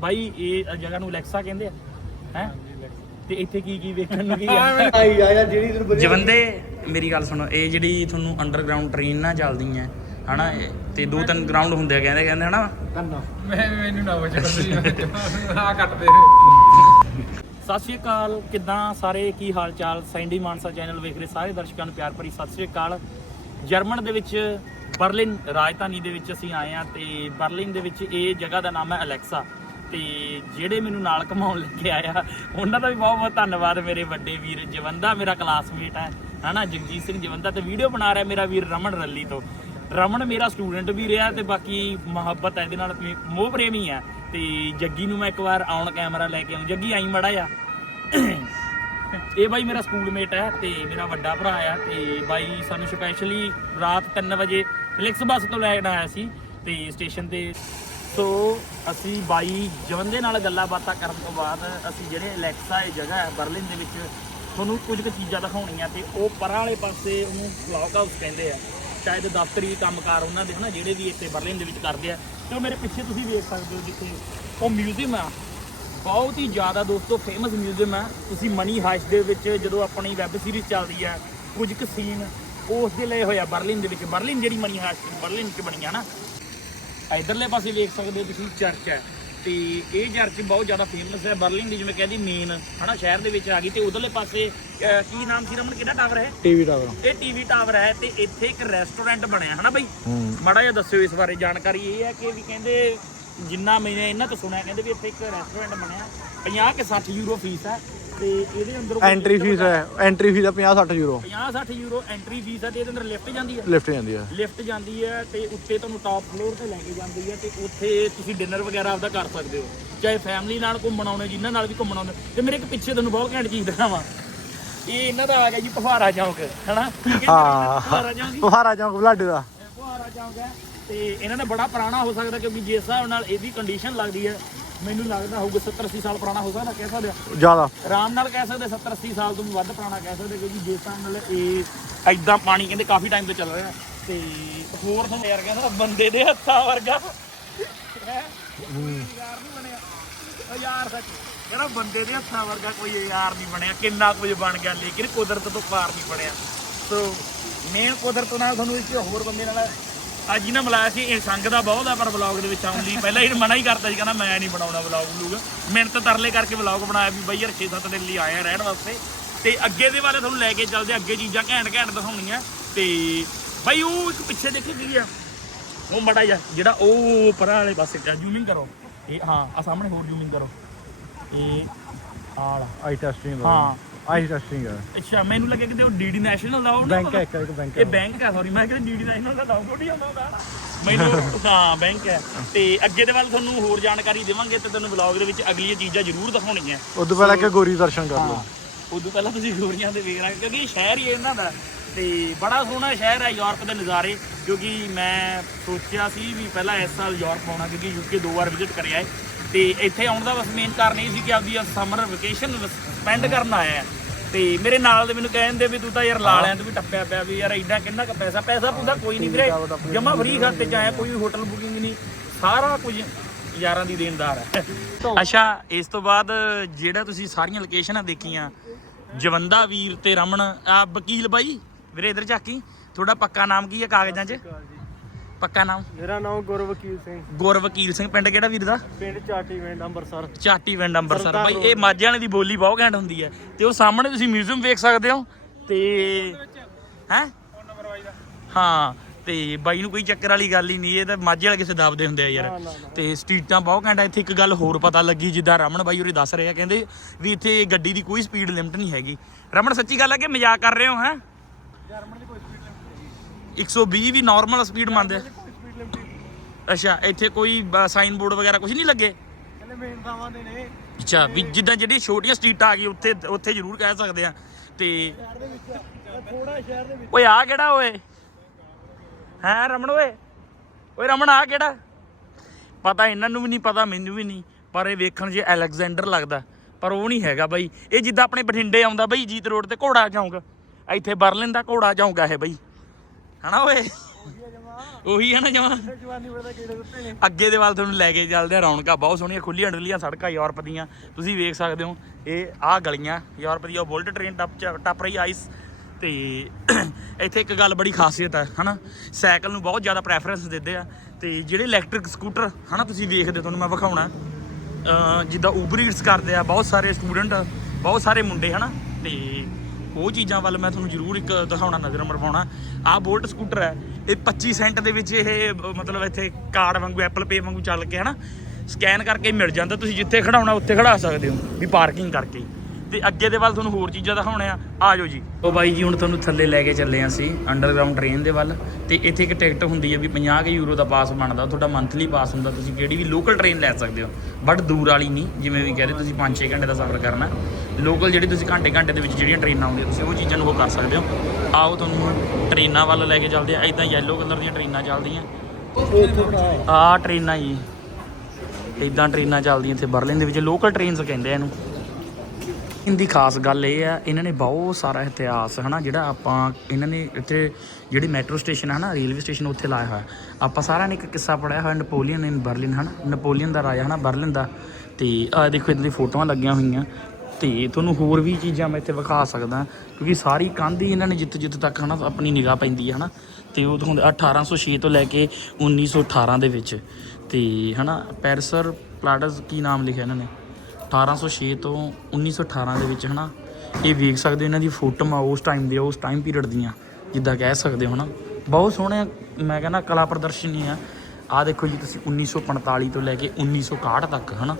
ਬਾਈ ਇਹ ਜਗ੍ਹਾ ਨੂੰ ਅਲੈਕਸਾ ਕਹਿੰਦੇ ਆ। ਹੈ? ਤੇ ਇੱਥੇ ਕੀ ਕੀ ਵੇਖਣ ਨੂੰ ਕੀ ਆ? ਆਈ ਆਇਆ ਜਿਹੜੀ ਤੈਨੂੰ ਜਵੰਦੇ ਮੇਰੀ ਗੱਲ ਸੁਣੋ ਇਹ ਜਿਹੜੀ ਤੁਹਾਨੂੰ ਅੰਡਰਗਰਾਉਂਡ ਟ੍ਰੇਨ ਨਾ ਚੱਲਦੀਆਂ ਹਨਾ ਇਹ- ਤੇ ਦੋ ਤਿੰਨ ਗਰਾਊਂਡ ਹੁੰਦੇ ਆ ਕਹਿੰਦੇ ਕਹਿੰਦੇ ਹਨਾ? ਮੈਂ ਮੈਨੂੰ ਨਾ ਵਜ ਆ ਕੱਟਦੇ ਸਤਿ ਸ਼੍ਰੀ ਅਕਾਲ ਕਿੱਦਾਂ ਸਾਰੇ ਕੀ ਹਾਲ ਚਾਲ ਸੈਂਡੀ ਮਾਨਸਾ ਚੈਨਲ ਵੇਖ ਰਹੇ ਸਾਰੇ ਦਰਸ਼ਕਾਂ ਨੂੰ ਪਿਆਰ ਭਰੀ ਸਤਿ ਸ਼੍ਰੀ ਅਕਾਲ। ਜਰਮਨ ਦੇ ਵਿੱਚ ਬਰਲਿਨ ਰਾਜਧਾਨੀ ਦੇ ਵਿੱਚ ਅਸੀਂ ਆਏ ਆ ਤੇ ਬਰਲਿਨ ਦੇ ਵਿੱਚ ਇਹ ਜਗ੍ਹਾ ਦਾ ਨਾਮ ਹੈ ਅਲੈਕਸਾ। ਤੇ ਜਿਹੜੇ ਮੈਨੂੰ ਨਾਲ ਘਮਾਉਣ ਲੱਗੇ ਆਇਆ, ਉਹਨਾਂ ਦਾ ਵੀ ਬਹੁਤ ਬਹੁਤ ਧੰਨਵਾਦ ਮੇਰੇ ਵੱਡੇ ਵੀਰ ਜਵੰਦਾ, ਮੇਰਾ ਕਲਾਸਮੇਟ ਹੈ, ਹਨਾ, ਜਗਜੀਤ ਸਿੰਘ ਜਵੰਦਾ, ਤੇ ਵੀਡੀਓ ਬਣਾ ਰਿਹਾ ਮੇਰਾ ਵੀਰ ਰਮਨ ਰੱਲੀ ਤੋਂ। ਰਮਨ ਮੇਰਾ ਸਟੂਡੈਂਟ ਵੀ ਰਿਹਾ ਤੇ ਬਾਕੀ ਮੁਹੱਬਤ ਹੈ ਇਹਦੇ ਨਾਲ ਵੀ ਮੋਹ ਪ੍ਰੇਮੀ ਹੈ। ਤੇ ਜੱਗੀ ਨੂੰ ਮੈਂ ਇੱਕ ਵਾਰ ਆਉਣ ਕੈਮਰਾ ਲੈ ਕੇ ਆਉਂ। ਜੱਗੀ, ਆਈ ਮੜਾ ਆ ਇਹ ਬਾਈ ਮੇਰਾ ਸਕੂਲਮੇਟ ਹੈ ਤੇ ਮੇਰਾ ਵੱਡਾ ਭਰਾ ਆ ਤੇ ਬਾਈ ਸਾਨੂੰ ਸਪੈਸ਼ਲੀ ਰਾਤ 3 ਵਜੇ ਫਲਿਕਸ ਬੱਸ ਤੋਂ ਲੈਣ ਆਇਆ ਸੀ ਤੇ ਸਟੇਸ਼ਨ ਤੇ ਸੋ ਅਸੀਂ ਬਾਈ ਜਵਨ ਦੇ ਨਾਲ ਗੱਲਾਂ ਬਾਤਾਂ ਕਰਨ ਤੋਂ ਬਾਅਦ ਅਸੀਂ ਜਿਹੜੇ ਅਲੈਕਸਾ ਇਹ ਜਗ੍ਹਾ ਹੈ ਬਰਲਿਨ ਦੇ ਵਿੱਚ, ਤੁਹਾਨੂੰ ਕੁਝ ਕੁ ਚੀਜ਼ਾਂ ਦਿਖਾਉਣੀਆਂ ਤੇ ਉਹ ਪਰਾਂ ਵਾਲੇ ਪਾਸੇ ਉਹਨੂੰ ਕਲੌਕ ਹਾਊਸ ਕਹਿੰਦੇ ਆ। ਸ਼ਾਇਦ ਦਫ਼ਤਰੀ ਕੰਮਕਾਰ ਉਹਨਾਂ ਦੇ ਹਨਾ, ਜਿਹੜੇ ਵੀ ਇੱਥੇ ਬਰਲਿਨ ਦੇ ਵਿੱਚ ਕਰਦੇ ਆ। ਤੇ ਉਹ ਮੇਰੇ ਪਿੱਛੇ ਤੁਸੀਂ ਵੇਖ ਸਕਦੇ ਹੋ ਜਿੱਥੇ ਉਹ ਮਿਊਜ਼ੀਅਮ ਆ। ਬਹੁਤ ਹੀ ਜ਼ਿਆਦਾ ਦੋਸਤੋ ਫੇਮਸ ਮਿਊਜ਼ੀਅਮ ਹੈ ਤੁਸੀਂ ਮਨੀ ਹਾਸ਼ ਦੇ ਵਿੱਚ ਜਦੋਂ ਆਪਣੀ ਵੈਬ ਸੀਰੀਜ਼ ਚੱਲਦੀ ਹੈ ਕੁਝ ਕੁ ਸੀਨ ਉਸ ਦੇ ਲਏ ਹੋਇਆ ਬਰਲਿਨ ਦੇ ਵਿੱਚ। ਬਰਲਿਨ ਜਿਹੜੀ ਮਨੀ ਹਾਸ਼ ਬਰਲਿਨ 'ਚ ਬਣੀ ਆ ਨਾ ਇਧਰਲੇ ਪਾਸੇ ਵੇਖ ਸਕਦੇ ਹੋ ਤੁਸੀਂ ਚਰਚ ਹੈ। ਤੇ ਇਹ ਚਰਚ ਬਹੁਤ ਜ਼ਿਆਦਾ ਫੇਮਸ ਹੈ। ਬਰਲਿਨ ਦੀ ਜਿਵੇਂ ਕਹਿੰਦੀ ਮੇਨ ਹਨਾ ਸ਼ਹਿਰ ਦੇ ਵਿੱਚ ਆ ਗਈ। ਤੇ ਉਧਰਲੇ ਪਾਸੇ ਅਹ, ਕੀ ਨਾਮ ਸੀ ਰਮਨ? ਕਿਹੜਾ ਟਾਵਰ ਹੈ? ਟੀਵੀ ਟਾਵਰ ਇਹ ਟੀਵੀ ਟਾਵਰ ਹੈ ਤੇ ਇੱਥੇ ਇੱਕ ਰੈਸਟੋਰੈਂਟ ਬਣਿਆ ਹਨਾ ਬਈ? ਹੂੰ। ਮਾੜਾ ਜਿਹਾ ਦੱਸਿਓ ਇਸ ਬਾਰੇ ਜਾਣਕਾਰੀ। ਇਹ ਹੈ ਕਿ ਵੀ ਕਹਿੰਦੇ ਜਿੰਨਾ ਮੈਨੇ ਇਹਨਾਂ ਤੋਂ ਸੁਣਿਆ ਕਹਿੰਦੇ ਵੀ ਇੱਥੇ ਇੱਕ ਰੈਸਟੋਰੈਂਟ ਬਣਿਆ। 50 ਕਿ 60 ਯੂਰੋ ਫੀਸ ਹੈ। ਤੇ ਇਹਦੇ ਅੰਦਰ ਐਂਟਰੀ ਫੀਸ ਹੈ। ਐਂਟਰੀ ਫੀਸ ਹੈ 50 60 ਯੂਰੋ 50 60 ਯੂਰੋ ਐਂਟਰੀ ਫੀਸ ਹੈ ਤੇ ਇਹਦੇ ਅੰਦਰ ਲਿਫਟ ਜਾਂਦੀ ਹੈ? ਲਿਫਟ ਜਾਂਦੀ ਹੈ। ਲਿਫਟ ਜਾਂਦੀ ਹੈ ਤੇ ਉੱਤੇ ਤੁਹਾਨੂੰ ਟਾਪ ਫਲੋਰ ਤੇ ਲੈ ਕੇ ਜਾਂਦੀ ਹੈ ਤੇ ਉੱਥੇ ਤੁਸੀਂ ਡਿਨਰ ਵਗੈਰਾ ਆਪਦਾ ਕਰ ਸਕਦੇ ਹੋ। ਚਾਹੇ ਫੈਮਿਲੀ ਨਾਲ ਘੁੰਮਣ ਆਉਣੇ ਜਿਨ੍ਹਾਂ ਨਾਲ ਵੀ ਘੁੰਮਣ ਆਉਣੇ। ਤੇ ਮੇਰੇ ਇੱਕ ਪਿੱਛੇ ਤੁਹਾਨੂੰ ਬਹੁਤ ਘੈਂਟ ਚੀਜ਼ ਦਿਖਾਵਾਂ। ਇਹ ਇਹਨਾਂ ਦਾ ਆ ਗਿਆ ਜੀ ਪਹਾੜਾ ਚੌਂਕ ਹਨਾ? ਹਾਂ। ਪਹਾੜਾ ਚੌਂਕ ਬਲਾਡੇ ਦਾ। ਫੁਹਾਰਾ ਚੌਂਕ ਹੈ ਤੇ ਇਹਨਾਂ ਦਾ ਬੜਾ ਪੁਰਾਣਾ ਹੋ ਸਕਦਾ ਕਿਉਂਕਿ ਜਿਸ ਹਿਸਾਬ ਨਾਲ ਇਹਦੀ ਕੰਡੀਸ਼ਨ ਲੱਗਦੀ ਹੈ ਮੈਨੂੰ ਲੱਗਦਾ ਹੋਊਗਾ 70 80 ਸਾਲ ਪੁਰਾਣਾ ਹੋ ਸਕਦਾ ਕਹਿ ਸਕਦੇ ਆ। ਜ਼ਿਆਦਾ। ਆਰਾਮ ਨਾਲ ਕਹਿ ਸਕਦੇ 70 80 ਸਾਲ ਤੋਂ ਵੀ ਵੱਧ ਪੁਰਾਣਾ ਕਹਿ ਸਕਦੇ ਕਿਉਂਕਿ ਜਿਸ ਹਿਸਾਬ ਨਾਲ ਇਹ ਐਦਾਂ ਪਾਣੀ ਕਹਿੰਦੇ ਕਾਫੀ ਟਾਈਮ ਤੋਂ ਚੱਲ ਰਿਹਾ। ਤੇ ਹੋਰ ਤੁਹਾਨੂੰ ਯਾਰ ਕਹਿੰਦਾ ਬੰਦੇ ਦੇ ਹੱਥਾਂ ਵਰਗਾ। ਹੈਂ? ਯਾਰ ਨਹੀਂ ਬਣਿਆ। ਉਹ ਯਾਰ ਸੱਚ ਕਹਿੰਦਾ ਬੰਦੇ ਦੇ ਹੱਥਾਂ ਵਰਗਾ ਕੋਈ ਯਾਰ ਨਹੀਂ ਬਣਿਆ ਕਿੰਨਾ ਕੁਝ ਬਣ ਗਿਆ ਲੇਕਿਨ ਕੁਦਰਤ ਤੋਂ ਪਾਰ ਨਹੀਂ ਬਣਿਆ। ਸੋ ਮੇਨ ਕੁਦਰਤ ਨਾਲ ਤੁਹਾਨੂੰ ਇੱਕ ਹੋਰ ਬੰਦੇ ਨਾਲ ਅੱਜ ਹੀ ਨਾ ਮਿਲਾਇਆ ਸੀ ਇਹ ਸੰਗ ਦਾ ਬਹੁਤ ਆ ਪਰ ਵਲੌਗ ਦੇ ਵਿੱਚ ਆਉਣ ਲਈ। ਪਹਿਲਾਂ ਇਹ ਮਨਾ ਹੀ ਕਰਤਾ ਸੀ ਕਹਿੰਦਾ ਮੈਂ ਨਹੀਂ ਬਣਾਉਣਾ ਵਲੌਗ ਵਲੂਗ ਮਿਹਨਤ ਤਰਲੇ ਕਰਕੇ ਵਲੌਗ ਬਣਾਇਆ ਵੀ ਬਈ ਯਾਰ 6-7 ਦਿਨ ਲਈ ਆਏ ਆ ਰਹਿਣ ਵਾਸਤੇ। ਤੇ ਅੱਗੇ ਦੇ ਵਾਲੇ ਤੁਹਾਨੂੰ ਲੈ ਕੇ ਚੱਲਦੇ ਅੱਗੇ ਚੀਜ਼ਾਂ ਘੈਂਟ ਘੈਂਟ ਦਿਖਾਉਣੀਆਂ। ਤੇ ਬਈ ਉਹ ਇੱਕ ਪਿੱਛੇ ਦੇਖੀ ਕੀ ਆ। ਉਹ ਮੜਾ ਜਾ ਜਿਹੜਾ ਉਹ ਪਰਾਂ ਵਾਲੇ ਪਾਸੇ ਜ਼ੂਮਿੰਗ ਕਰੋ। ਇਹ ਹਾਂ ਆ ਸਾਹਮਣੇ ਹੋਰ ਜ਼ੂਮਿੰਗ ਕਰੋ। ਇਹ ਆਲਾ ਆਈ ਟੈਸਟਿੰਗ ਹਾਂ। ਆਈ ਟੈਸਟਿੰਗ ਹੈ ਅੱਛਾ ਮੈਨੂੰ ਲੱਗਿਆ ਕਿ ਉਹ ਡੀਡੀ ਨੈਸ਼ਨਲ ਦਾ ਉਹ ਬੈਂਕ ਹੈ ਇੱਕ ਇੱਕ ਬੈਂਕ ਇਹ ਬੈਂਕ ਹੈ ਸੌਰੀ ਮੈਂ ਕਿਹਾ ਡੀਡੀ ਨੈਸ਼ਨਲ ਦਾ ਨਾਮ ਥੋੜੀ ਆਉਂਦਾ ਹੁੰਦਾ ਮੈਨੂੰ ਹਾਂ ਬੈਂਕ ਹੈ। ਤੇ ਅੱਗੇ ਦੇ ਵੱਲ ਤੁਹਾਨੂੰ ਹੋਰ ਜਾਣਕਾਰੀ ਦੇਵਾਂਗੇ ਤੇ ਤੁਹਾਨੂੰ ਵਲੌਗ ਦੇ ਵਿੱਚ ਅਗਲੀਆਂ ਚੀਜ਼ਾਂ ਜ਼ਰੂਰ ਦਿਖਾਉਣੀਆਂ। ਉਦੋਂ ਪਹਿਲਾਂ ਕਿ ਗੋਰੀ ਦਰਸ਼ਨ ਕਰ ਲਓ। ਉਦੋਂ ਪਹਿਲਾਂ ਤੁਸੀਂ ਗੋਰੀਆਂ ਦੇ ਵੇਖ ਰਹੇ ਕਿਉਂਕਿ ਸ਼ਹਿਰ ਹੀ ਇਹਨਾਂ ਦਾ। ਤੇ ਬੜਾ ਸੋਹਣਾ ਸ਼ਹਿਰ ਹੈ ਯੂਰਪ ਦੇ ਨਜ਼ਾਰੇ ਕਿਉਂਕਿ ਮੈਂ ਸੋਚਿਆ ਸੀ ਵੀ ਪਹਿਲਾਂ ਇਸ ਸਾਲ ਯੂਰਪ ਆਉਣਾ ਕਿਉਂਕਿ ਯੂਕੇ ਦੋ ਵਾਰ ਵਿਜ਼ਿਟ ਕਰਿਆ ਹੈ। ਤੇ ਇੱਥੇ ਆਉਣ ਦਾ ਬਸ ਮੇਨ ਕਾਰਨ ਇਹ ਸੀ ਕਿ ਆਪਦੀ ਸਮਰ ਵਕੇਸ਼ਨ ਸਪੈਂਡ ਕਰਨ ਆਇਆ ਤੇ ਮੇਰੇ ਨਾਲ ਦੇ ਮੈਨੂੰ ਕਹਿੰਦੇ ਵੀ ਤੂੰ ਤਾਂ ਯਾਰ ਲਾ ਲਿਆ ਤੂੰ ਵੀ ਟੱਪਿਆ ਪਿਆ ਵੀ ਯਾਰ ਐਡਾ ਕਿੰਨਾ ਕੁ ਪੈਸਾ ਪੈਸਾ ਪੂਦਾ ਕੋਈ ਨਹੀਂ ਵੀਰੇ। ਜਮਾ ਫ੍ਰੀ ਖਾਤੇ ਚ ਆਇਆ, ਕੋਈ ਹੋਟਲ ਬੁਕਿੰਗ ਨਹੀਂ। ਸਾਰਾ ਕੁਝ ਯਾਰਾਂ ਦੀ ਦੇਣਦਾਰ ਹੈ। ਅੱਛਾ, ਇਸ ਤੋਂ ਬਾਅਦ ਜਿਹੜਾ ਤੁਸੀਂ ਸਾਰੀਆਂ ਲੋਕੇਸ਼ਨਾਂ ਦੇਖੀਆਂ, ਜਵੰਦਾ ਵੀਰ ਤੇ ਰਮਨ ਆ ਵਕੀਲ ਬਾਈ, ਵੀਰੇ ਇਧਰ ਝਾਕੀ, ਤੁਹਾਡਾ ਪੱਕਾ ਨਾਮ ਕੀ ਹੈ ਕਾਗਜ਼ਾਂ 'ਚ? ਪੱਕਾ ਨਾਮ? ਮੇਰਾ ਨਾਮ ਗੁਰਵਕੀਲ ਸਿੰਘ। ਗੁਰ ਵਕੀਲ ਸਿੰਘ ਪਿੰਡ ਕਿਹੜਾ ਵੀਰ ਦਾ? ਪਿੰਡ ਚਾਟੀਵਿੰਡ ਅੰਮ੍ਰਿਤਸਰ। ਚਾਟੀ ਪਿੰਡ ਅੰਮ੍ਰਿਤਸਰ। ਬਾਈ ਇਹ ਮਾਝੇ ਵਾਲੇ ਦੀ ਬੋਲੀ ਬਹੁਤ ਘੈਂਟ ਹੁੰਦੀ ਹੈ। ਤੇ ਉਹ ਸਾਹਮਣੇ ਤੁਸੀਂ ਮਿਊਜ਼ੀਅਮ ਵੇਖ ਸਕਦੇ ਹੋ। ਤੇ ਹੈ? ਹਾਂ ਤੇ ਬਾਈ ਨੂੰ ਕੋਈ ਚੱਕਰ ਵਾਲੀ ਗੱਲ ਹੀ ਨਹੀਂ ਇਹ ਤਾਂ ਮਾਝੇ ਵਾਲੇ ਕਿਸੇ ਦਾਬਦੇ ਹੁੰਦੇ ਆ ਯਾਰ। ਤੇ ਸਟਰੀਟਾਂ ਬਹੁਤ ਘੈਂਟ ਆ। ਇੱਥੇ ਇੱਕ ਗੱਲ ਹੋਰ ਪਤਾ ਲੱਗੀ ਜਿੱਦਾਂ ਰਮਨ ਬਾਈ ਉਰੇ ਦੱਸ ਰਿਹਾ ਕਹਿੰਦੇ ਵੀ ਇੱਥੇ ਗੱਡੀ ਦੀ ਕੋਈ ਸਪੀਡ ਲਿਮਟ ਨਹੀਂ ਹੈਗੀ। ਰਮਨ ਸੱਚੀ ਗੱਲ ਹੈ ਕਿ ਮਜ਼ਾਕ ਕਰ ਰਹੇ ਹੋ ਹੈ? 120 ਵੀ ਨਾਰਮਲ ਸਪੀਡ ਮੰਨਦੇ ਅੱਛਾ ਇੱਥੇ ਕੋਈ ਸਾਈਨ ਬੋਰਡ ਵਗੈਰਾ ਕੁਝ ਨਹੀਂ ਲੱਗੇ? ਕਹਿੰਦੇ ਮੇਨ ਥਾਵਾਂ ਦੇ ਨੇ। ਅੱਛਾ ਵੀ ਜਿੱਦਾਂ ਜਿਹੜੀਆਂ ਛੋਟੀਆਂ ਸਟਰੀਟਾਂ ਆ ਗਈ ਉੱਥੇ ਉੱਥੇ ਜ਼ਰੂਰ ਕਹਿ ਸਕਦੇ ਆ। ਤੇ ਸ਼ਹਿਰ ਦੇ ਵਿੱਚ ਥੋੜਾ ਸ਼ਹਿਰ ਦੇ ਵਿੱਚ ਓਏ ਆ ਕਿਹੜਾ ਓਏ? ਹੈ ਰਮਣ ਓਏ? ਓਏ ਰਮਣ ਆ ਕਿਹੜਾ? ਪਤਾ ਇਹਨਾਂ ਨੂੰ ਵੀ ਨਹੀਂ ਪਤਾ ਮੈਨੂੰ ਵੀ ਨਹੀਂ ਪਰ ਇਹ ਵੇਖਣ 'ਚ ਅਲੈਗਜ਼ੈਂਡਰ ਲੱਗਦਾ। ਪਰ ਉਹ ਨਹੀਂ ਹੈਗਾ ਬਾਈ। ਇਹ ਜਿੱਦਾਂ ਆਪਣੇ ਬਠਿੰਡੇ ਆਉਂਦਾ ਬਾਈ ਜੀਤ ਰੋਡ ਤੇ ਘੋੜਾ ਚੌਂਕ। ਇੱਥੇ ਬਰਲਿਨ ਦਾ ਘੋੜਾ ਆ ਇਹ ਬਾਈ। ਹਨਾ ਓਏ? ਉਹੀ ਹੈ ਨਾ ਜਮਾ। ਜਵਾਨੀ ਵੇਲੇ ਕਿਹੜੇ ਦਿੱਤੇ ਨੇ ਅੱਗੇ ਦੇ ਵੱਲ ਤੁਹਾਨੂੰ ਲੈ ਕੇ ਚੱਲਦੇ ਆ ਰੌਣਕਾਂ, ਬਹੁਤ ਸੋਹਣੀਆਂ ਖੁੱਲੀਆਂ ਡੁੱਲੀਆਂ ਸੜਕਾਂ ਯੂਰਪ ਦੀਆਂ, ਤੁਸੀਂ ਵੇਖ ਸਕਦੇ ਹੋ, ਇਹ ਆਹ ਗਲੀਆਂ ਯੂਰਪ ਦੀ ਉਹ ਬੁਲਟ ਟ੍ਰੇਨ ਟੱਪ ਟੱਪ ਰਹੀ ਆਈਸ ਤੇ ਇੱਥੇ ਇੱਕ ਗੱਲ ਬੜੀ ਖਾਸੀਅਤ ਹੈ ਹਨਾ? ਸਾਈਕਲ ਨੂੰ ਬਹੁਤ ਜ਼ਿਆਦਾ ਪ੍ਰੈਫਰੈਂਸ ਦਿੰਦੇ ਆ, ਤੇ ਜਿਹੜੇ ਇਲੈਕਟ੍ਰਿਕ ਸਕੂਟਰ ਹਨਾ, ਤੁਸੀਂ ਵੇਖਦੇ ਤੁਹਾਨੂੰ ਮੈਂ ਵਿਖਾਉਣਾ। ਜਿੱਦਾਂ ਉਬਰ ਈਟਸ ਕਰਦੇ ਆ, ਬਹੁਤ ਸਾਰੇ ਸਟੂਡੈਂਟ ਬਹੁਤ ਸਾਰੇ ਮੁੰਡੇ, ਹਨਾ? ਤੇ ਉਹ ਚੀਜ਼ਾਂ ਵੱਲ ਮੈਂ ਤੁਹਾਨੂੰ ਜ਼ਰੂਰ ਇੱਕ ਦਿਖਾਉਣਾ, ਨਜ਼ਰ ਮਰਵਾਉਣਾ। ਆਹ ਬੋਲਟ ਸਕੂਟਰ ਹੈ। ਇਹ 25 ਸੈਂਟ ਦੇ ਵਿੱਚ ਇਹ, ਮਤਲਬ ਇੱਥੇ ਕਾਰਡ ਵਾਂਗੂ, ਐਪਲ ਪੇ ਵਾਂਗੂ ਚੱਲ ਕੇ ਹਨਾ, ਸਕੈਨ ਕਰਕੇ ਮਿਲ ਜਾਂਦਾ। ਤੁਸੀਂ ਜਿੱਥੇ ਖੜਾਉਣਾ, ਉੱਥੇ ਖੜਾ ਸਕਦੇ ਹੋ, ਵੀ ਪਾਰਕਿੰਗ ਕਰਕੇ। ਤੇ ਅੱਗੇ ਦੇ ਵੱਲ ਤੁਹਾਨੂੰ ਹੋਰ ਚੀਜ਼ਾਂ ਦਿਖਾਉਣੇ ਆ। ਆ ਜਾਓ ਜੀ। ਉਹ ਬਾਈ ਜੀ, ਹੁਣ ਤੁਹਾਨੂੰ ਥੱਲੇ ਲੈ ਕੇ ਚੱਲੇ ਆਂ ਅਸੀਂ ਅੰਡਰਗਰਾਉਂਡ ਟ੍ਰੇਨ ਦੇ ਵੱਲ। ਤੇ ਇੱਥੇ ਇੱਕ ਟਿਕਟ ਹੁੰਦੀ ਹੈ ਵੀ 50 ਕੁ ਯੂਰੋ ਦਾ ਪਾਸ ਬਣਦਾ, ਤੁਹਾਡਾ ਮੰਥਲੀ ਪਾਸ ਹੁੰਦਾ, ਤੁਸੀਂ ਕਿਹੜੀ ਵੀ ਲੋਕਲ ਟ੍ਰੇਨ ਲੈ ਸਕਦੇ ਹੋ। ਬਟ ਦੂਰ ਵਾਲੀ ਨਹੀਂ, ਜਿਵੇਂ ਵੀ ਕਹਦੇ ਤੁਸੀਂ 5-6 ਘੰਟੇ ਦਾ ਸਫ਼ਰ ਕਰਨਾ। ਲੋਕਲ ਜਿਹੜੀ ਤੁਸੀਂ ਘੰਟੇ ਘੰਟੇ ਦੇ ਵਿੱਚ ਜਿਹੜੀਆਂ ਟ੍ਰੇਨਾਂ ਆਉਂਦੀਆਂ, ਤੁਸੀਂ ਉਹ ਚੀਜ਼ਾਂ ਨੂੰ ਉਹ ਕਰ ਸਕਦੇ ਹੋ। ਆਓ ਤੁਹਾਨੂੰ ਟ੍ਰੇਨਾਂ ਵੱਲ ਲੈ ਕੇ ਚੱਲਦੇ ਆ। ਇਦਾਂ ਯੈਲੋ ਕਲਰ ਦੀਆਂ ਟ੍ਰੇਨਾਂ ਚੱਲਦੀਆਂ। ਆਹ ਟ੍ਰੇਨਾਂ ਜੀ। ਇਦਾਂ ਟ੍ਰੇਨਾਂ ਚੱਲਦੀਆਂ ਇੱਥੇ ਬਰਲਿਨ ਦੇ ਵਿੱਚ। ਲੋਕਲ ਟ੍ਰੇਨਸ ਕਹਿੰਦੇ ਆ ਇਹਨੂੰ। ਦੀ ਖਾਸ ਗੱਲ ਇਹ ਆ, ਇਹਨਾਂ ਨੇ ਬਹੁਤ ਸਾਰਾ ਇਤਿਹਾਸ ਹਨਾ, ਜਿਹੜਾ ਆਪਾਂ ਇਹਨਾਂ ਨੇ ਇੱਥੇ ਜਿਹੜੀ ਮੈਟਰੋ ਸਟੇਸ਼ਨ ਹੈ ਨਾ ਰੇਲਵੇ ਸਟੇਸ਼ਨ ਉੱਥੇ ਲਾਇਆ ਹੋਇਆ। ਆਪਾਂ ਸਾਰਿਆਂ ਨੇ ਇੱਕ ਕਿੱਸਾ ਪੜਿਆ ਹੋਇਆ, ਨਪੋਲੀਅਨ ਇਨ ਬਰਲਿਨ ਹਨਾ, ਨਪੋਲੀਅਨ ਦਾ ਰਾਜਾ ਹਨਾ, ਬਰਲਿਨ ਦਾ। ਤੇ ਆ ਦੇਖੋ ਇਹਨਾਂ ਦੀ ਫੋਟੋਆਂ ਲੱਗੀਆਂ ਹੋਈਆਂ। ਤੇ ਤੁਹਾਨੂੰ ਹੋਰ ਵੀ ਚੀਜ਼ਾਂ ਮੈਂ ਇੱਥੇ ਵਿਖਾ ਸਕਦਾ, ਕਿਉਂਕਿ ਸਾਰੀ ਕੰਧ ਹੀ ਇਹਨਾਂ ਨੇ ਜਿੱਤ ਜਿੱਤ ਤੱਕ ਹਨਾ, ਆਪਣੀ ਨਿਗਾਹ ਪੈਂਦੀ ਹੈ ਹਨਾ। ਤੇ ਉਹ ਦਿਖਾਉਂਦੇ 1806 ਤੋਂ ਲੈ ਕੇ 1918 ਦੇ ਵਿੱਚ। ਤੇ ਹਨਾ, ਪੈਰਸਰ ਪਲਾਡਸ ਕੀ ਨਾਮ ਲਿਖਿਆ ਇਹਨਾਂ ਨੇ? 1806 ਤੋਂ 1918 ਦੇ ਵਿੱਚ ਹਨਾ, ਇਹ ਵੇਖ ਸਕਦੇ ਹੋ ਇਹਨਾਂ ਦੀ ਫੋਟੋਆਂ ਉਸ ਟਾਈਮ ਦੀਆਂ, ਉਸ ਟਾਈਮ ਪੀਰੀਅਡ ਦੀਆਂ, ਜਿੱਦਾਂ ਕਹਿ ਸਕਦੇ ਹੋ ਹਨਾ। ਬਹੁਤ ਸੋਹਣੇ ਮੈਂ ਕਹਿੰਦਾ ਕਲਾ ਪ੍ਰਦਰਸ਼ਨੀ ਆ। ਆ ਦੇਖੋ ਜੀ, ਤੁਸੀਂ 1945 ਤੋਂ ਲੈ ਕੇ 1961 ਤੱਕ ਹਨਾ,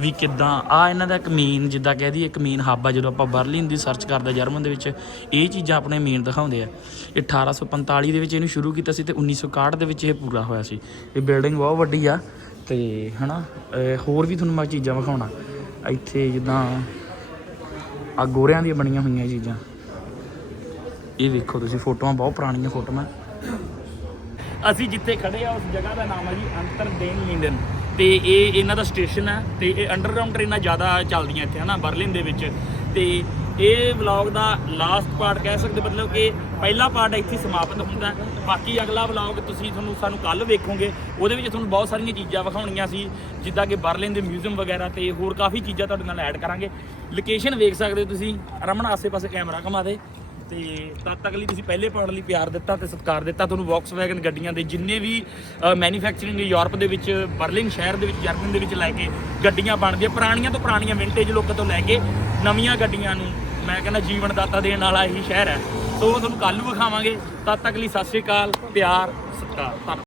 ਵੀ ਕਿੱਦਾਂ ਆ ਇਹਨਾਂ ਦਾ ਇੱਕ ਮੇਨ ਜਿੱਦਾਂ ਕਹਿ ਦਈਏ ਇੱਕ ਮੇਨ ਹੱਬ ਆ ਜਦੋਂ ਆਪਾਂ ਬਰਲਿਨ ਦੀ ਸਰਚ ਕਰਦੇ ਜਰਮਨ ਦੇ ਵਿੱਚ, ਇਹ ਚੀਜ਼ਾਂ ਆਪਣੇ ਮੇਨ ਦਿਖਾਉਂਦੇ ਆ। ਇਹ 1845 ਦੇ ਵਿੱਚ ਇਹਨੂੰ ਸ਼ੁਰੂ ਕੀਤਾ ਸੀ ਤੇ 1961 ਦੇ ਵਿੱਚ ਇਹ ਪੂਰਾ ਹੋਇਆ ਸੀ। ਇਹ ਬਿਲਡਿੰਗ ਬਹੁਤ ਵੱਡੀ ਆ, ਤੇ ਹਨਾ ਅਹ ਹੋਰ ਵੀ ਤੁਹਾਨੂੰ ਮੈਂ ਚੀਜ਼ਾਂ ਵਿਖਾਉਣਾ। ਇੱਥੇ ਜਿੱਦਾਂ ਆ ਗੋਰਿਆਂ ਦੀਆਂ ਬਣੀਆਂ ਹੋਈਆਂ ਚੀਜ਼ਾਂ। ਇਹ ਵੇਖੋ ਤੁਸੀਂ, ਫੋਟੋਆਂ ਬਹੁਤ ਪੁਰਾਣੀਆਂ ਫੋਟੋਆਂ। ਅਸੀਂ ਜਿੱਥੇ ਖੜੇ ਆ, ਉਸ ਜਗ੍ਹਾ ਦਾ ਨਾਮ ਹੈ ਜੀ ਅੰਤਰਦੇਨ ਲਿੰਡਨ। ਤੇ ਇਹ ਇਹਨਾਂ ਦਾ ਸਟੇਸ਼ਨ ਹੈ ਤੇ ਇਹ ਅੰਡਰਗਰਾਉਂਡ ਟ੍ਰੇਨਾਂ ਜ਼ਿਆਦਾ ਚੱਲਦੀਆਂ ਇੱਥੇ, ਹਨਾ, ਬਰਲਿਨ ਦੇ ਵਿੱਚ। ਤੇ ਇਹ ਵਲੌਗ ਦਾ ਲਾਸਟ ਪਾਰਟ ਕਹਿ ਸਕਦੇ ਮਤਲਬ ਕਿ ਪਹਿਲਾ ਪਾਰਟ ਇੱਥੇ ਸਮਾਪਤ ਹੁੰਦਾ ਬਾਕੀ ਅਗਲਾ ਵਲੌਗ ਤੁਸੀਂ ਤੁਹਾਨੂੰ ਸਾਨੂੰ ਕੱਲ ਵੇਖੋਗੇ, ਉਹਦੇ ਵਿੱਚ ਤੁਹਾਨੂੰ ਬਹੁਤ ਸਾਰੀਆਂ ਚੀਜ਼ਾਂ ਵਿਖਾਉਣੀਆਂ ਸੀ, ਜਿੱਦਾਂ ਕਿ ਬਰਲਿਨ ਦੇ ਮਿਊਜ਼ੀਅਮ ਵਗੈਰਾ ਤੇ ਹੋਰ ਕਾਫੀ ਚੀਜ਼ਾਂ ਤੁਹਾਡੇ ਨਾਲ ਐਡ ਕਰਾਂਗੇ। ਲੋਕੇਸ਼ਨ ਵੇਖ ਸਕਦੇ ਹੋ ਤੁਸੀਂ, ਰਮਨ ਆਸੇ-ਪਾਸੇ ਕੈਮਰਾ ਘੁਮਾ ਦੇ। ਤੇ ਤਦ ਤੱਕ ਲਈ ਤੁਸੀਂ ਪਹਿਲੇ ਪਾਰਟ ਲਈ ਪਿਆਰ ਦਿੱਤਾ ਤੇ ਸਤਿਕਾਰ ਦਿੱਤਾ ਤੁਹਾਨੂੰ ਵੌਕਸਵੈਗਨ ਗੱਡੀਆਂ ਦੇ, ਜਿੰਨੇ ਵੀ ਮੈਨੂਫੈਕਚਰਿੰਗ ਯੂਰਪ ਦੇ ਵਿੱਚ ਬਰਲਿਨ ਸ਼ਹਿਰ ਦੇ ਵਿੱਚ ਜਰਮਨ ਦੇ ਵਿੱਚ ਲੈ ਕੇ ਗੱਡੀਆਂ ਬਣਦੀਆਂ, ਪੁਰਾਣੀਆਂ ਤੋਂ ਪੁਰਾਣੀਆਂ ਵਿੰਟੇਜ ਲੋਕਾਂ ਤੋਂ ਲੈ ਕੇ ਨਵੀਆਂ ਗੱਡੀਆਂ ਨੂੰ ਮੈਂ ਕਹਿੰਦਾ ਜੀਵਨ ਦਾਤਾ ਦੇਣ ਵਾਲਾ ਇਹੀ ਸ਼ਹਿਰ ਹੈ। ਸੋ ਤੁਹਾਨੂੰ ਕੱਲ ਨੂੰ ਵਿਖਾਵਾਂਗੇ। ਤਦ ਤੱਕ ਲਈ ਸਤਿ ਸ਼੍ਰੀ ਅਕਾਲ, ਪਿਆਰ, ਸਤਿਕਾਰ, ਧੰਨਵਾਦ।